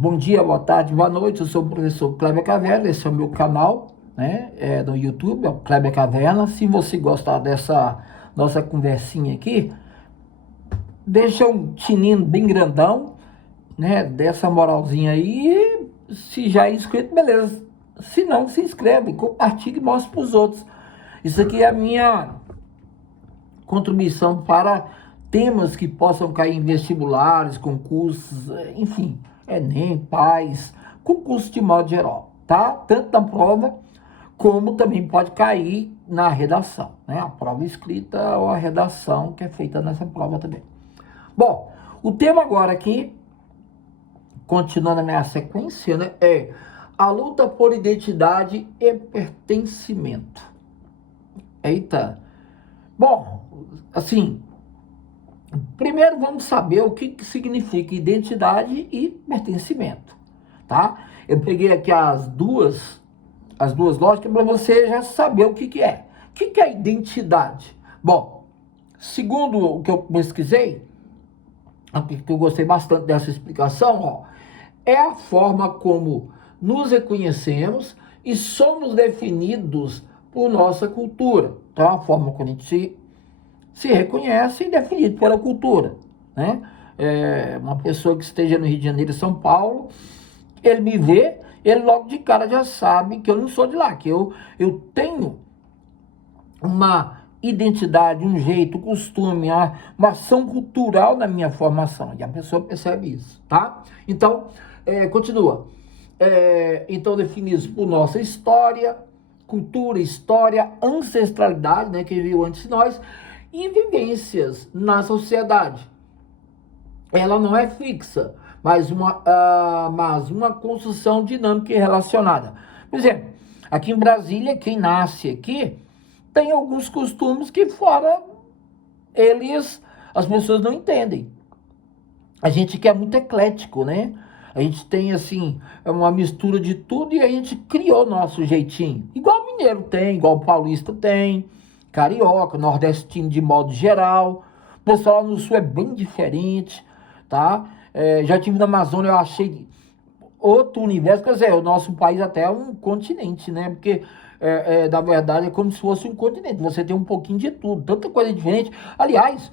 Bom dia, boa tarde, boa noite. Eu sou o professor Kleber Caverna. Esse é o meu canal, né? No YouTube, é o Kleber Caverna. Se você gostar dessa nossa conversinha aqui, deixa um sininho bem grandão, né? Dessa moralzinha aí. Se já é inscrito, beleza. Se não, se inscreve, compartilhe e mostre para os outros. Isso aqui é a minha contribuição para temas que possam cair em vestibulares, concursos, enfim, Enem, PAS, concurso de modo geral, tá? Tanto na prova, como também pode cair na redação, né? A prova escrita ou a redação que é feita nessa prova também. Bom, o tema agora aqui, continuando a minha sequência, né, é a luta por identidade e pertencimento. Eita! Bom, assim, primeiro vamos saber o que significa identidade e pertencimento, tá? Eu peguei aqui as duas lógicas para você já saber o que é. O que é identidade? Bom, segundo o que eu pesquisei, que eu gostei bastante dessa explicação, ó, é a forma como nos reconhecemos e somos definidos por nossa cultura. Então, é a forma como a gente se reconhece e definido pela cultura, né? Uma pessoa que esteja no Rio de Janeiro e São Paulo, ele me vê, ele logo de cara já sabe que eu não sou de lá, que eu tenho uma identidade, um jeito, um costume, uma ação cultural na minha formação, e a pessoa percebe isso, tá? Então, continua. Então, definidos por nossa história, cultura, história, ancestralidade, né, que veio antes de nós, e vivências na sociedade. Ela não é fixa, mas uma construção dinâmica e relacionada. Por exemplo, aqui em Brasília, quem nasce aqui tem alguns costumes que fora as pessoas não entendem. A gente que é muito eclético, né? A gente tem, assim, uma mistura de tudo e a gente criou nosso jeitinho. Igual o mineiro tem, igual o paulista tem, carioca, nordestino de modo geral. O pessoal lá no sul é bem diferente, tá? Já tive na Amazônia, eu achei outro universo. Quer dizer, o nosso país até é um continente, né? Porque, na verdade, é como se fosse um continente. Você tem um pouquinho de tudo, tanta coisa diferente. Aliás,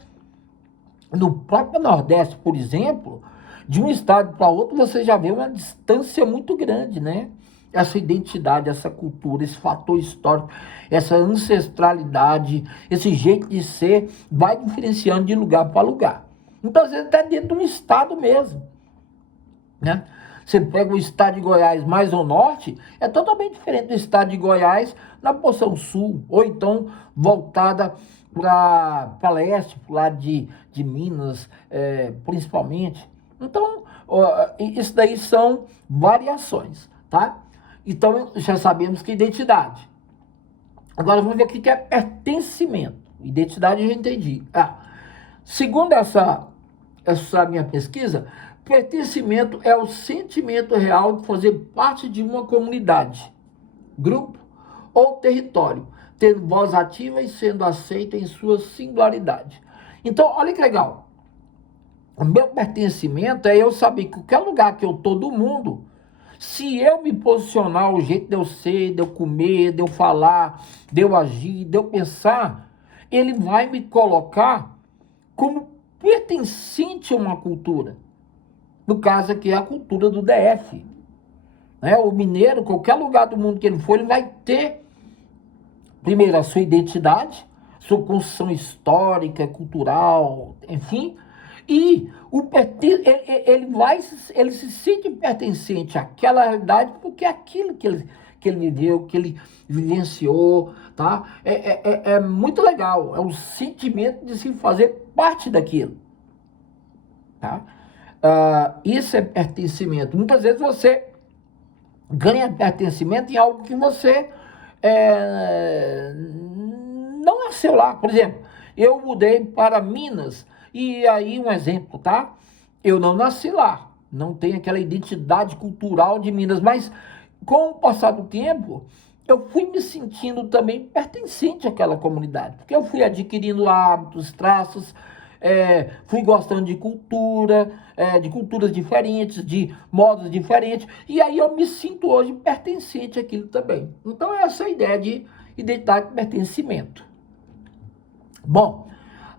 no próprio Nordeste, por exemplo, de um estado para outro, você já vê uma distância muito grande, né? Essa identidade, essa cultura, esse fator histórico, essa ancestralidade, esse jeito de ser, vai diferenciando de lugar para lugar. Então, às vezes, até dentro de um estado mesmo, né? Você pega o estado de Goiás mais ao norte, é totalmente diferente do estado de Goiás na porção sul, ou então voltada para leste, para o lado de Minas, principalmente. Então, isso daí são variações, tá? Então, já sabemos que identidade. Agora, vamos ver o que é pertencimento. Identidade eu já entendi. Segundo essa minha pesquisa, pertencimento é o sentimento real de fazer parte de uma comunidade, grupo ou território, tendo voz ativa e sendo aceito em sua singularidade. Então, olha que legal. O meu pertencimento é eu saber que qualquer lugar que eu estou do mundo, se eu me posicionar, o jeito de eu ser, de eu comer, de eu falar, de eu agir, de eu pensar, ele vai me colocar como pertencente a uma cultura. No caso aqui é a cultura do DF. Né? O mineiro, qualquer lugar do mundo que ele for, ele vai ter, primeiro, a sua identidade, sua construção histórica, cultural, enfim, e ele se sente pertencente àquela realidade porque é aquilo que ele viveu, que ele vivenciou, tá? É muito legal, é o sentimento de se fazer parte daquilo, tá? Isso é pertencimento. Muitas vezes você ganha pertencimento em algo que você não nasceu lá. Por exemplo, eu mudei para Minas, e aí um exemplo, tá? Eu não nasci lá, não tenho aquela identidade cultural de Minas, mas com o passar do tempo, eu fui me sentindo também pertencente àquela comunidade, porque eu fui adquirindo hábitos, traços, fui gostando de cultura, de culturas diferentes, de modos diferentes, e aí eu me sinto hoje pertencente àquilo também. Então essa é a ideia de identidade e pertencimento. Bom,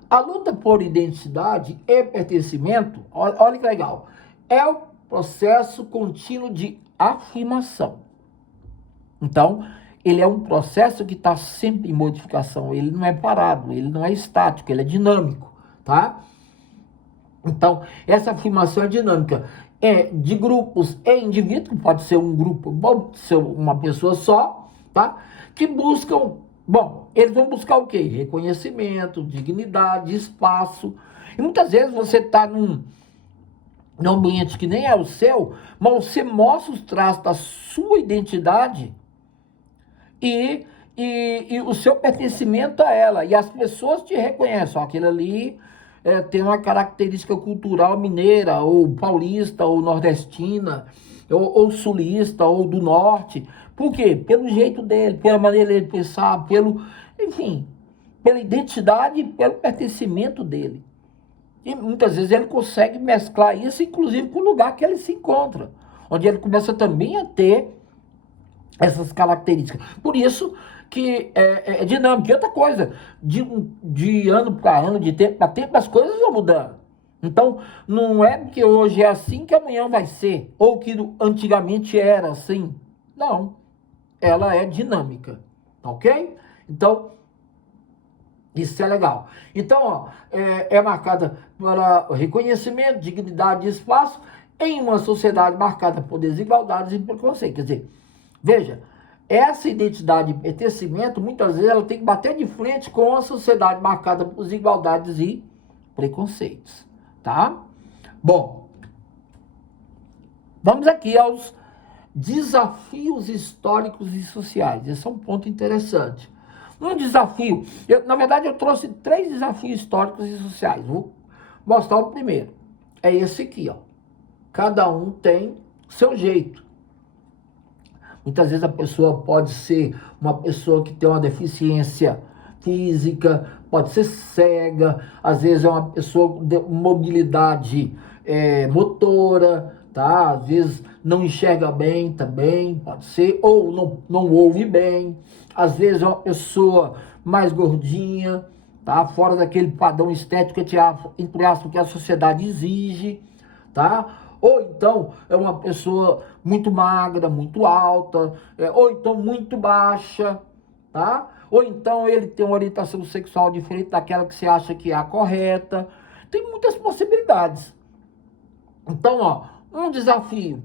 a luta por identidade e pertencimento, olha que legal, é o processo contínuo de afirmação. Então, ele é um processo que está sempre em modificação, ele não é parado, ele não é estático, ele é dinâmico, tá? Então, essa afirmação é dinâmica, é de grupos e indivíduos, pode ser um grupo, pode ser uma pessoa só, tá? Que buscam, bom, eles vão buscar o quê? Reconhecimento, dignidade, espaço. E muitas vezes você está num ambiente que nem é o seu, mas você mostra os traços da sua identidade e o seu pertencimento a ela. E as pessoas te reconhecem, ó, aquele ali tem uma característica cultural mineira, ou paulista, ou nordestina, ou sulista, ou do norte. Por quê? Pelo jeito dele, pela maneira dele pensar, enfim, pela identidade e pelo pertencimento dele. E muitas vezes ele consegue mesclar isso, inclusive, com o lugar que ele se encontra, onde ele começa também a ter essas características. Por isso que é dinâmico. E outra coisa, de ano para ano, de tempo para tempo, as coisas vão mudando. Então, não é que hoje é assim que amanhã vai ser, ou que antigamente era assim. Não, ela é dinâmica, ok? Então, isso é legal. Então, ó, é marcada para reconhecimento, dignidade e espaço em uma sociedade marcada por desigualdades e preconceito. Quer dizer, veja, essa identidade de pertencimento, muitas vezes, ela tem que bater de frente com a sociedade marcada por desigualdades e preconceitos, tá? Bom, vamos aqui aos desafios históricos e sociais. Esse é um ponto interessante. Um desafio, na verdade eu trouxe 3 desafios históricos e sociais. Vou mostrar o primeiro. É esse aqui, ó. Cada um tem seu jeito. Muitas vezes a pessoa pode ser uma pessoa que tem uma deficiência física, pode ser cega, às vezes é uma pessoa de mobilidade motora, tá? Às vezes não enxerga bem também, pode ser, ou não ouve bem. Às vezes é uma pessoa mais gordinha, tá? Fora daquele padrão estético, entre aspas, que a sociedade exige, tá? Ou então é uma pessoa muito magra, muito alta, ou então muito baixa, tá? Ou então ele tem uma orientação sexual diferente daquela que você acha que é a correta. Tem muitas possibilidades. Então, ó, um desafio: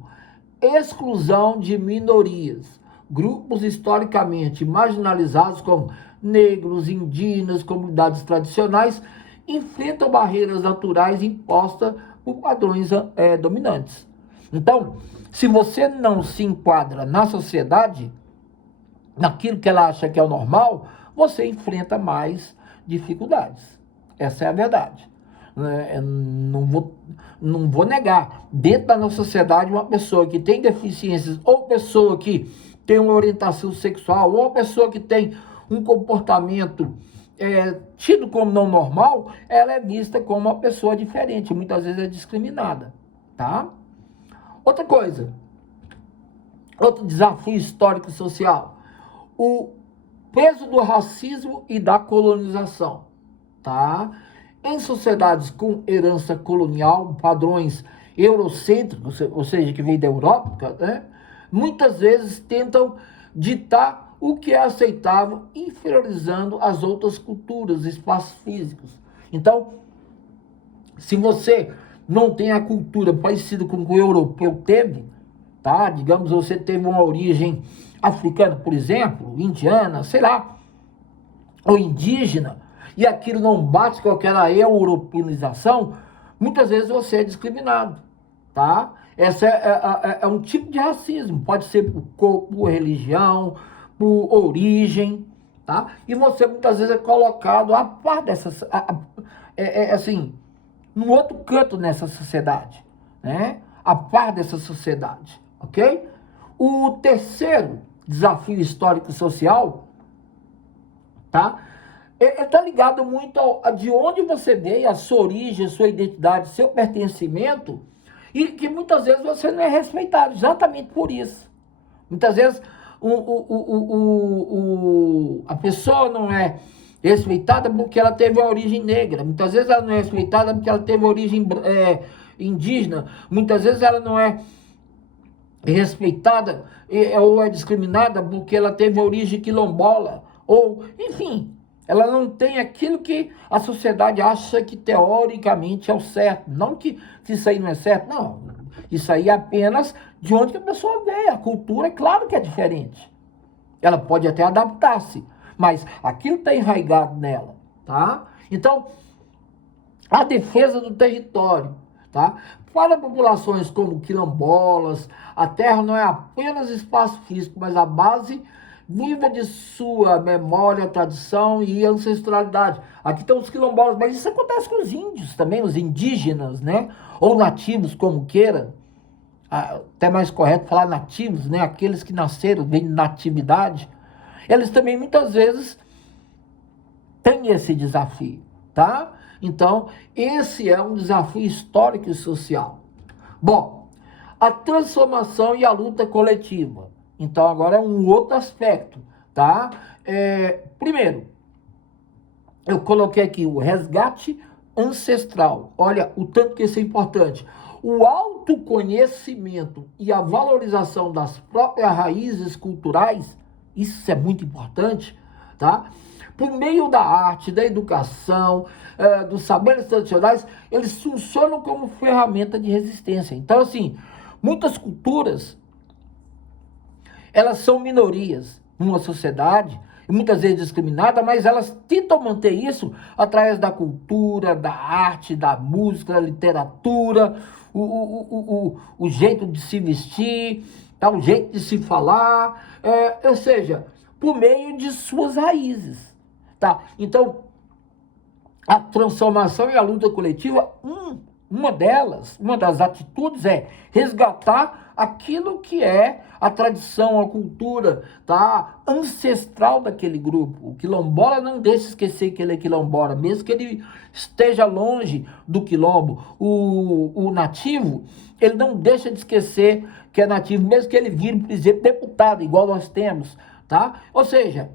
exclusão de minorias, grupos historicamente marginalizados como negros, indígenas, comunidades tradicionais, enfrentam barreiras naturais impostas por padrões dominantes. Então, se você não se enquadra na sociedade, naquilo que ela acha que é o normal, você enfrenta mais dificuldades. Essa é a verdade. Não vou negar. Dentro da nossa sociedade, uma pessoa que tem deficiências, ou pessoa que tem uma orientação sexual, ou uma pessoa que tem um comportamento tido como não normal, ela é vista como uma pessoa diferente, muitas vezes é discriminada, tá? Outra coisa, outro desafio histórico e social, o peso do racismo e da colonização, tá? Em sociedades com herança colonial, padrões eurocêntricos, ou seja, que vem da Europa, né? Muitas vezes tentam ditar o que é aceitável, inferiorizando as outras culturas, espaços físicos. Então, se você não tem a cultura parecida com o que o europeu teve, tá? Digamos, você teve uma origem africana, por exemplo, indiana, sei lá, ou indígena, e aquilo não bate com aquela europeanização, muitas vezes você é discriminado, tá? Essa é um tipo de racismo, pode ser por cor, por religião, por origem, tá? E você muitas vezes é colocado a par dessas, assim, num outro canto nessa sociedade, né? A par dessa sociedade, ok? O terceiro desafio histórico e social, tá? está ligado muito a de onde você veio, a sua origem, a sua identidade, seu pertencimento, e que muitas vezes você não é respeitado, exatamente por isso. Muitas vezes a pessoa não é respeitada porque ela teve a origem negra, muitas vezes ela não é respeitada porque ela teve a origem indígena, muitas vezes ela não é respeitada ou é discriminada porque ela teve a origem quilombola, ou, enfim, ela não tem aquilo que a sociedade acha que teoricamente é o certo. Não que isso aí não é certo, não. Isso aí é apenas de onde a pessoa veio. A cultura, é claro que é diferente. Ela pode até adaptar-se, mas aquilo está enraizado nela, tá? Então, a defesa do território, tá? Para populações como quilombolas, a terra não é apenas espaço físico, mas a base viva de sua memória, tradição e ancestralidade. Aqui estão os quilombolas, mas isso acontece com os índios também, os indígenas, né? Ou nativos, como queira. Até mais correto falar nativos, né? Aqueles que nasceram, vêm de natividade. Eles também, muitas vezes, têm esse desafio, tá? Então, esse é um desafio histórico e social. Bom, a transformação e a luta coletiva. Então, agora é um outro aspecto, tá? Primeiro, eu coloquei aqui o resgate ancestral. Olha o tanto que isso é importante. O autoconhecimento e a valorização das próprias raízes culturais, isso é muito importante, tá? Por meio da arte, da educação, dos saberes tradicionais, eles funcionam como ferramenta de resistência. Então, assim, muitas culturas, elas são minorias numa sociedade, muitas vezes discriminada, mas elas tentam manter isso através da cultura, da arte, da música, da literatura, o jeito de se vestir, tá? O jeito de se falar, ou seja, por meio de suas raízes, tá? Então, a transformação e a luta coletiva, uma das atitudes é resgatar aquilo que é a tradição, a cultura, tá? Ancestral daquele grupo. O quilombola não deixa esquecer que ele é quilombola, mesmo que ele esteja longe do quilombo. O nativo, ele não deixa de esquecer que é nativo, mesmo que ele vire, por exemplo, deputado, igual nós temos, tá? Ou seja,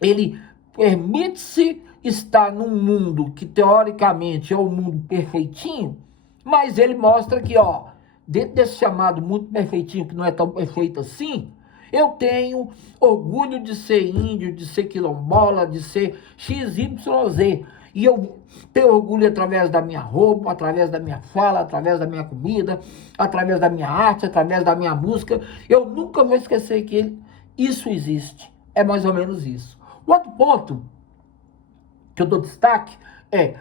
ele permite-se estar num mundo que teoricamente é o mundo perfeitinho, mas ele mostra que, ó, dentro desse chamado mundo perfeitinho, que não é tão perfeito assim, eu tenho orgulho de ser índio, de ser quilombola, de ser XYZ. E eu tenho orgulho através da minha roupa, através da minha fala, através da minha comida, através da minha arte, através da minha música. Eu nunca vou esquecer que isso existe. É mais ou menos isso. O outro ponto que eu dou destaque é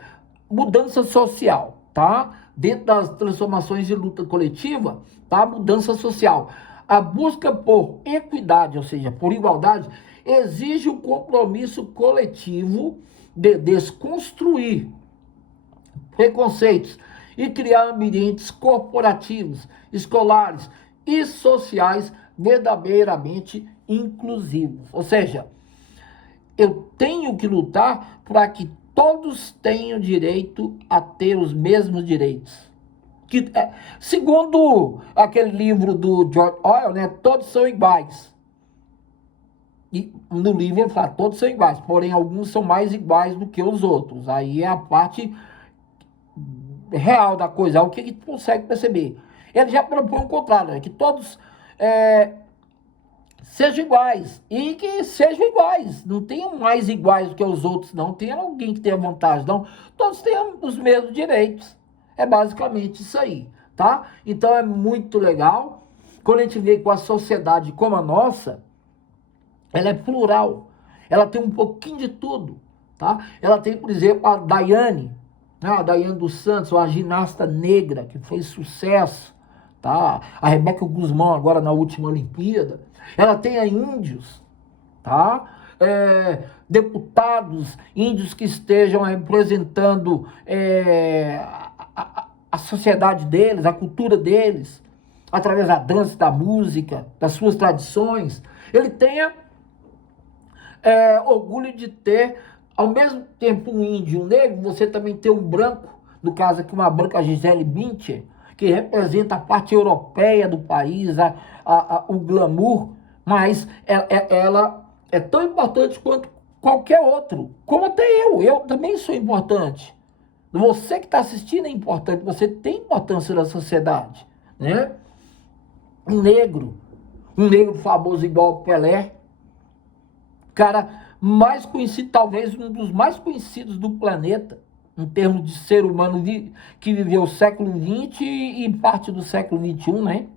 mudança social, tá? Dentro das transformações de luta coletiva, tá? Mudança social. A busca por equidade, ou seja, por igualdade, exige um compromisso coletivo de desconstruir preconceitos e criar ambientes corporativos, escolares e sociais verdadeiramente inclusivos. Ou seja, eu tenho que lutar para que todos tenham direito a ter os mesmos direitos. Segundo aquele livro do George Orwell, né, todos são iguais. E no livro ele fala, todos são iguais, porém alguns são mais iguais do que os outros. Aí é a parte real da coisa, é o que a gente consegue perceber. Ele já propõe o contrário, né, que todos sejam iguais, e que sejam iguais, não tenham mais iguais do que os outros, não tem alguém que tenha vantagem, não, todos tenham os mesmos direitos, é basicamente isso aí, tá? Então é muito legal, quando a gente vê com a sociedade como a nossa, ela é plural, ela tem um pouquinho de tudo, tá? Ela tem, por exemplo, a Daiane, né? A Daiane dos Santos, uma ginasta negra que fez sucesso, tá? A Rebeca Guzmão agora na última Olimpíada, ela tem a índios, tá? Deputados índios que estejam representando a sociedade deles, a cultura deles, através da dança, da música, das suas tradições. Ele tenha orgulho de ter ao mesmo tempo um índio e um negro, você também tem um branco, no caso aqui uma branca, a Gisele Bündchen, que representa a parte europeia do país, o glamour, mas ela é tão importante quanto qualquer outro, como até eu também sou importante. Você que está assistindo é importante, você tem importância na sociedade, né? Um negro famoso igual o Pelé, cara mais conhecido, talvez um dos mais conhecidos do planeta, em termos de ser humano que viveu o século XX e parte do século XXI, né?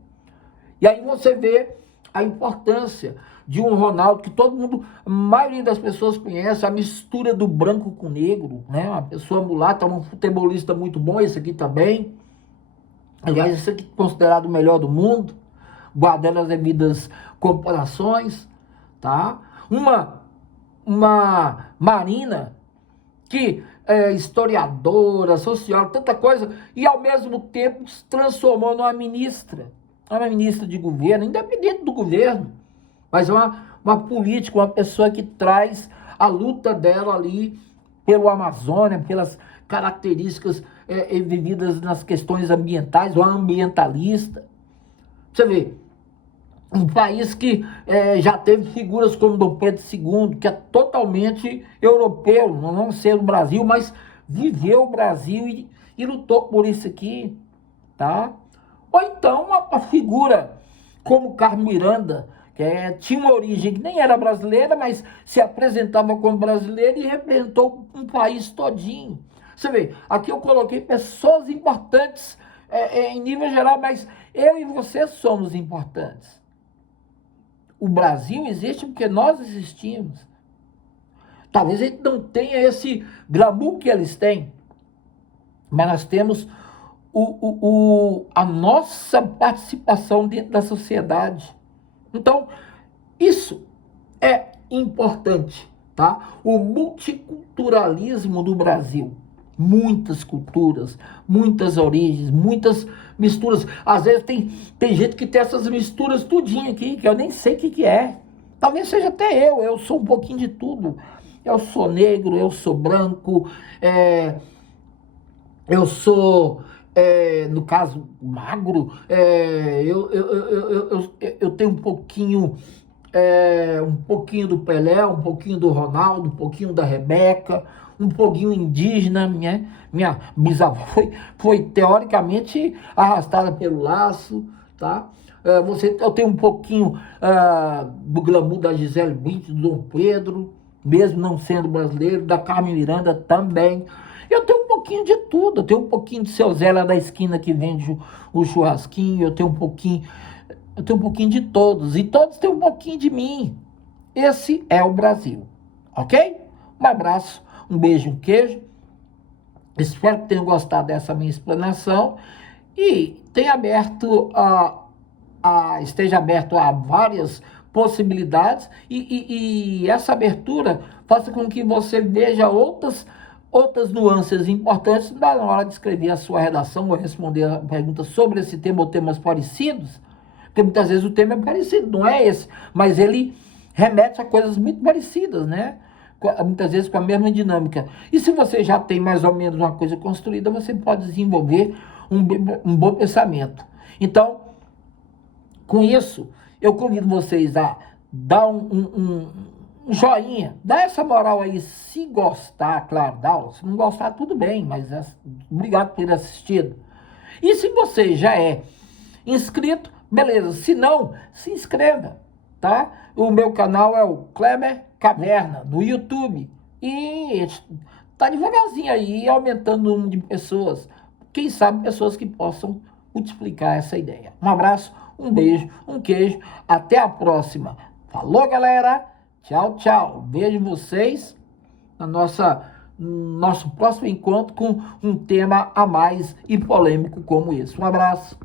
E aí você vê a importância de um Ronaldo, que todo mundo, a maioria das pessoas conhece, a mistura do branco com o negro, né? Uma pessoa mulata, um futebolista muito bom, esse aqui também. Aliás, esse aqui é considerado o melhor do mundo, guardando as devidas comparações, tá? Uma Marina que é historiadora, social, tanta coisa, e ao mesmo tempo se transformou numa ministra de governo, independente do governo, mas é uma política, uma pessoa que traz a luta dela ali pelo Amazônia, pelas características vividas nas questões ambientais, uma ambientalista. Você vê, um país que já teve figuras como Dom Pedro II, que é totalmente europeu, não ser do Brasil, mas viveu o Brasil e lutou por isso aqui, tá? Ou então uma figura como Carmen Miranda, que tinha uma origem que nem era brasileira, mas se apresentava como brasileira e representou um país todinho. Você vê, aqui eu coloquei pessoas importantes em nível geral, mas eu e você somos importantes. O Brasil existe porque nós existimos. Talvez a gente não tenha esse glamour que eles têm, mas nós temos a nossa participação dentro da sociedade. Então, isso é importante, tá? O multiculturalismo do Brasil. Muitas culturas, muitas origens, muitas misturas. Às vezes tem gente que tem essas misturas tudinho aqui, que eu nem sei o que é. Talvez seja até eu sou um pouquinho de tudo. Eu sou negro, eu sou branco, eu sou, no caso, magro, eu tenho um pouquinho do Pelé, um pouquinho do Ronaldo, um pouquinho da Rebeca, um pouquinho indígena, minha bisavó foi teoricamente arrastada pelo laço, tá? Eu tenho um pouquinho do glamour da Gisele Bündchen, do Dom Pedro, mesmo não sendo brasileiro, da Carmen Miranda também. Eu tenho um pouquinho de tudo, eu tenho um pouquinho de seu Zé lá da esquina que vende o churrasquinho, eu tenho um pouquinho de todos, e todos têm um pouquinho de mim. Esse é o Brasil, ok? Um abraço, um beijo, um queijo. Espero que tenham gostado dessa minha explanação e esteja aberto a várias possibilidades e essa abertura faça com que você veja outras nuances importantes na hora de escrever a sua redação ou responder a perguntas sobre esse tema ou temas parecidos. Porque muitas vezes o tema é parecido, não é esse, mas ele remete a coisas muito parecidas, né? Muitas vezes com a mesma dinâmica. E se você já tem mais ou menos uma coisa construída, você pode desenvolver um bom pensamento. Então, com isso, eu convido vocês a dar um joinha, dá essa moral aí, se gostar, claro, se não gostar, tudo bem, mas obrigado por ter assistido. E se você já é inscrito, beleza, se não, se inscreva, tá? O meu canal é o Kleber Caverna, no YouTube, e tá devagarzinho aí, aumentando o número de pessoas, quem sabe pessoas que possam multiplicar essa ideia. Um abraço, um beijo, um queijo, até a próxima. Falou, galera! Tchau, tchau. Vejo vocês no nosso próximo encontro com um tema a mais e polêmico como esse. Um abraço.